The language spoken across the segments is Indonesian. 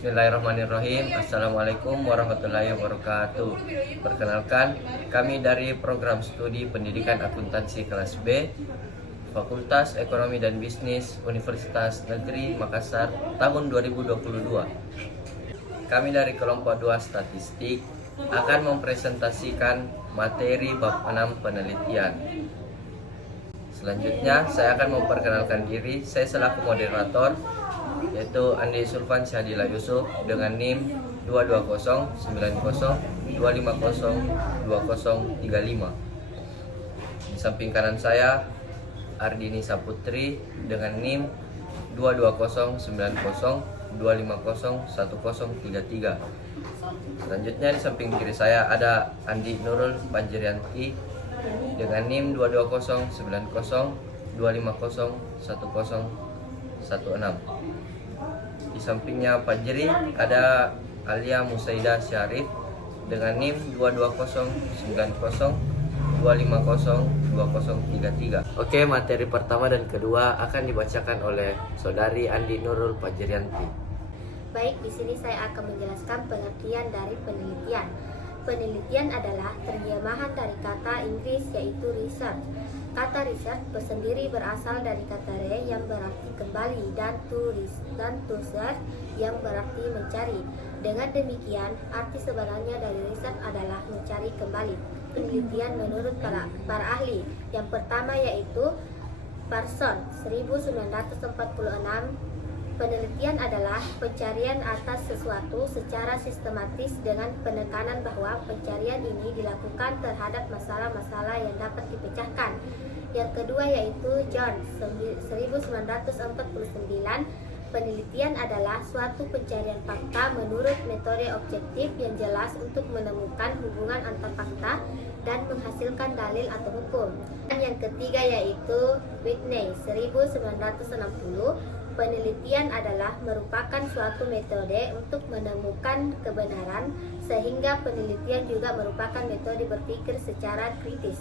Bismillahirrahmanirrahim. Assalamualaikum warahmatullahi wabarakatuh. Perkenalkan, kami dari program studi pendidikan akuntansi kelas B, Fakultas Ekonomi dan Bisnis Universitas Negeri Makassar tahun 2022. Kami dari kelompok 2 statistik akan mempresentasikan materi bab 6 penelitian. Selanjutnya saya akan memperkenalkan diri. Saya selaku moderator, yaitu Andi Sulfan Syadila Yusuf dengan NIM 2209025020035. Di samping kanan saya Ardini Saputri dengan NIM 2209025010033. Selanjutnya di samping kiri saya ada Andi Nurul Panjirianti dengan NIM 2209025010016. Di sampingnya Fajri ada Alia Musaida Syarif dengan NIM 2209025020033. Oke, materi pertama dan kedua akan dibacakan oleh Saudari Andi Nurul Fajrianti. Baik, di sini saya akan menjelaskan pengertian dari penelitian. Penelitian adalah terjemahan dari kata Inggris yaitu research. Kata research bersendiri berasal dari kata re yang berarti kembali dan to search yang berarti mencari. Dengan demikian, arti sebenarnya dari research adalah mencari kembali. Penelitian menurut para ahli. Yang pertama yaitu Parson 1946. Penelitian adalah pencarian atas sesuatu secara sistematis dengan penekanan bahwa pencarian ini dilakukan terhadap masalah-masalah yang dapat dipecahkan. Yang kedua yaitu John 1949. Penelitian adalah suatu pencarian fakta menurut metode objektif yang jelas untuk menemukan hubungan antar fakta dan menghasilkan dalil atau hukum. Dan yang ketiga yaitu Whitney 1960. Penelitian adalah merupakan suatu metode untuk menemukan kebenaran, sehingga penelitian juga merupakan metode berpikir secara kritis.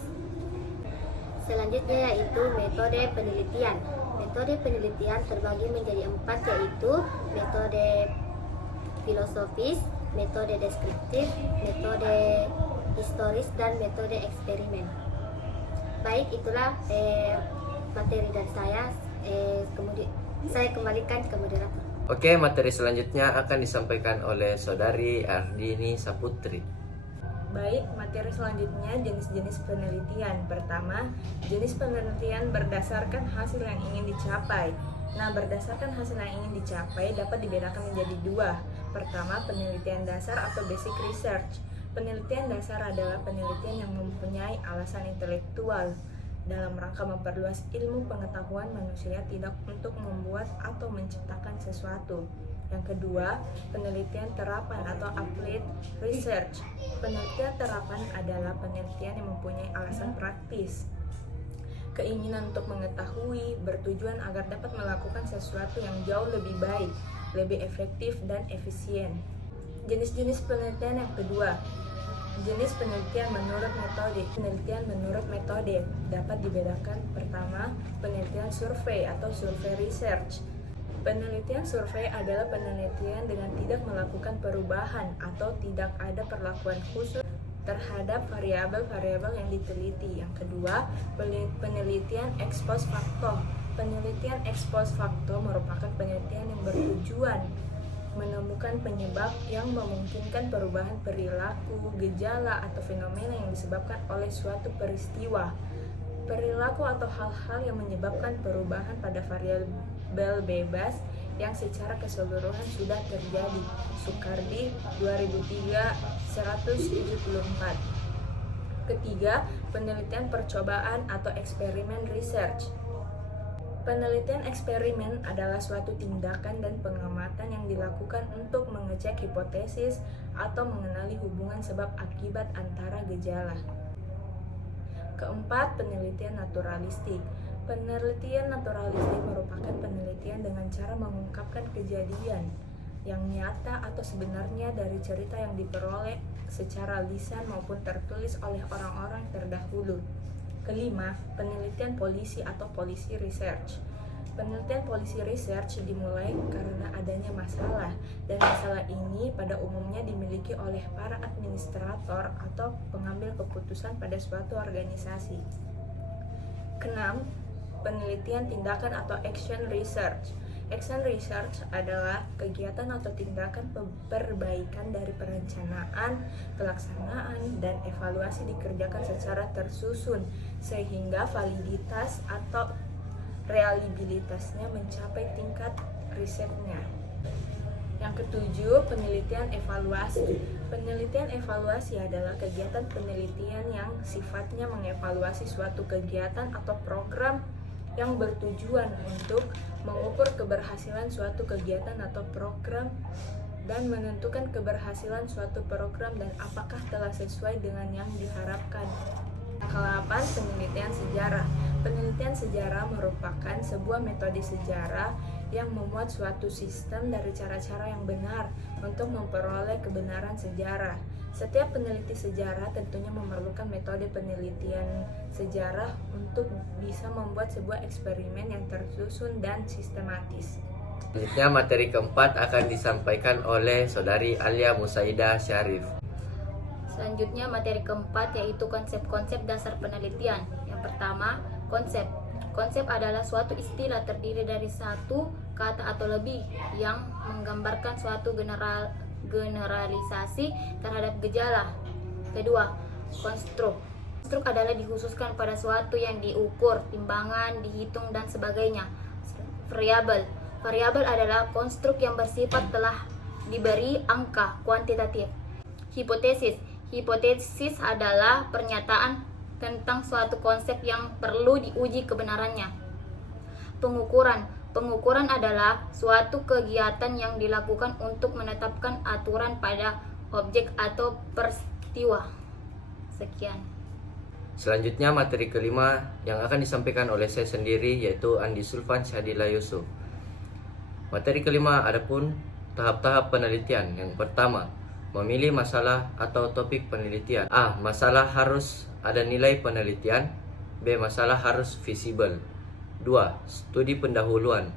Selanjutnya yaitu metode penelitian. Metode penelitian terbagi menjadi 4 yaitu metode filosofis, metode deskriptif, metode historis, dan metode eksperimen. Baik, itulah materi dari saya. Kemudian saya kembalikan ke moderator. Oke, materi selanjutnya akan disampaikan oleh Saudari Ardini Saputri. Baik, materi selanjutnya jenis-jenis penelitian. Pertama, jenis penelitian berdasarkan hasil yang ingin dicapai. Nah, berdasarkan hasil yang ingin dicapai dapat dibedakan menjadi 2. Pertama, penelitian dasar atau basic research. Penelitian dasar adalah penelitian yang mempunyai alasan intelektual dalam rangka memperluas ilmu pengetahuan manusia, tidak untuk membuat atau menciptakan sesuatu. Yang kedua, penelitian terapan atau applied research. Penelitian terapan adalah penelitian yang mempunyai alasan praktis, keinginan untuk mengetahui, bertujuan agar dapat melakukan sesuatu yang jauh lebih baik, lebih efektif dan efisien. Jenis-jenis penelitian yang kedua, jenis penelitian menurut metode. Penelitian menurut metode dapat dibedakan. Pertama, penelitian survei atau survei research. Penelitian survei adalah penelitian dengan tidak melakukan perubahan atau tidak ada perlakuan khusus terhadap variabel-variabel yang diteliti. Yang kedua, penelitian ex post facto. Penelitian ex post facto merupakan penelitian yang bertujuan menemukan penyebab yang memungkinkan perubahan perilaku, gejala, atau fenomena yang disebabkan oleh suatu peristiwa, perilaku atau hal-hal yang menyebabkan perubahan pada variabel bebas yang secara keseluruhan sudah terjadi. Sukardi 2003 174. Ketiga, penelitian percobaan atau eksperimen research. Penelitian eksperimen adalah suatu tindakan dan pengamatan yang dilakukan untuk mengecek hipotesis atau mengenali hubungan sebab akibat antara gejala. Keempat, penelitian naturalistik. Penelitian naturalistik merupakan penelitian dengan cara mengungkapkan kejadian yang nyata atau sebenarnya dari cerita yang diperoleh secara lisan maupun tertulis oleh orang-orang terdahulu. Kelima, penelitian polisi atau policy research. Penelitian polisi research dimulai karena adanya masalah, dan masalah ini pada umumnya dimiliki oleh para administrator atau pengambil keputusan pada suatu organisasi. Keenam, penelitian tindakan atau action research. Action research adalah kegiatan atau tindakan perbaikan dari perencanaan, pelaksanaan, dan evaluasi dikerjakan secara tersusun sehingga validitas atau reliabilitasnya mencapai tingkat risetnya. Yang ketujuh, penelitian evaluasi. Penelitian evaluasi adalah kegiatan penelitian yang sifatnya mengevaluasi suatu kegiatan atau program yang bertujuan untuk mengukur keberhasilan suatu kegiatan atau program dan menentukan keberhasilan suatu program dan apakah telah sesuai dengan yang diharapkan. Ke-8, penelitian sejarah. Penelitian sejarah merupakan sebuah metode sejarah yang memuat suatu sistem dari cara-cara yang benar untuk memperoleh kebenaran sejarah. Setiap peneliti sejarah tentunya memerlukan metode penelitian sejarah untuk bisa membuat sebuah eksperimen yang tersusun dan sistematis. Selanjutnya materi keempat akan disampaikan oleh Saudari Alia Musaidah Syarif. Selanjutnya materi keempat yaitu konsep-konsep dasar penelitian. Yang pertama, konsep. Konsep adalah suatu istilah terdiri dari satu kata atau lebih yang menggambarkan suatu generalisasi terhadap gejala. Kedua, konstruk. Konstruk adalah dikhususkan pada suatu yang diukur, timbangan, dihitung, dan sebagainya. Variabel. Variabel adalah konstruk yang bersifat telah diberi angka kuantitatif. Hipotesis. Hipotesis adalah pernyataan tentang suatu konsep yang perlu diuji kebenarannya. Pengukuran. Pengukuran adalah suatu kegiatan yang dilakukan untuk menetapkan aturan pada objek atau peristiwa. Sekian. Selanjutnya materi kelima yang akan disampaikan oleh saya sendiri yaitu Andi Sulfan Syadila Yusuf. Materi kelima adapun tahap-tahap penelitian. Yang pertama, memilih masalah atau topik penelitian. A. Masalah harus ada nilai penelitian. B. Masalah harus visible. 2. Studi pendahuluan.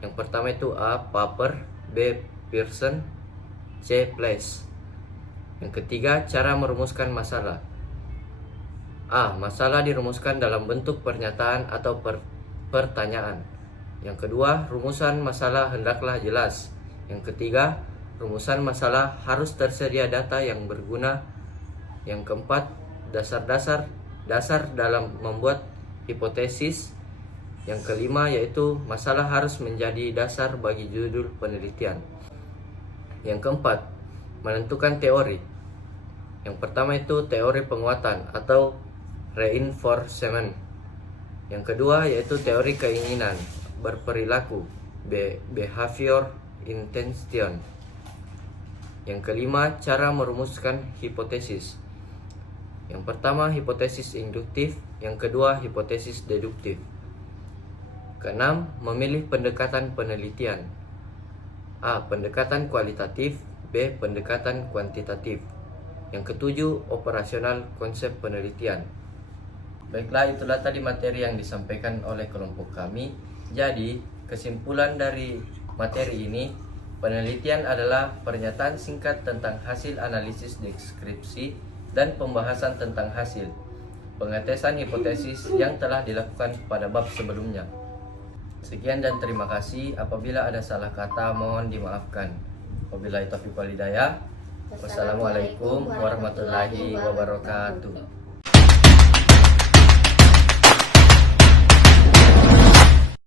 Yang pertama itu A. Paper. B. Pearson. C. Place. Yang ketiga, cara merumuskan masalah. A. Masalah dirumuskan dalam bentuk pernyataan atau pertanyaan. Yang kedua, rumusan masalah hendaklah jelas. Yang ketiga, rumusan masalah harus tersedia data yang berguna. Yang keempat, dasar dalam membuat hipotesis. Yang kelima yaitu masalah harus menjadi dasar bagi judul penelitian. Yang keempat, menentukan teori. Yang pertama itu teori penguatan atau reinforcement. Yang kedua yaitu teori keinginan berperilaku, behavior intention. Yang kelima, cara merumuskan hipotesis. Yang pertama, hipotesis induktif. Yang kedua, hipotesis deduktif. Keenam, memilih pendekatan penelitian. A. Pendekatan kualitatif. B. Pendekatan kuantitatif. Yang ketujuh, operasional konsep penelitian. Baiklah, itulah tadi materi yang disampaikan oleh kelompok kami. Jadi, kesimpulan dari materi ini, penelitian adalah pernyataan singkat tentang hasil analisis deskripsi dan pembahasan tentang hasil pengetesan hipotesis yang telah dilakukan pada bab sebelumnya. Sekian dan terima kasih. Apabila ada salah kata mohon dimaafkan. Wabillahi taufiq wal hidayah. Wassalamualaikum warahmatullahi wabarakatuh.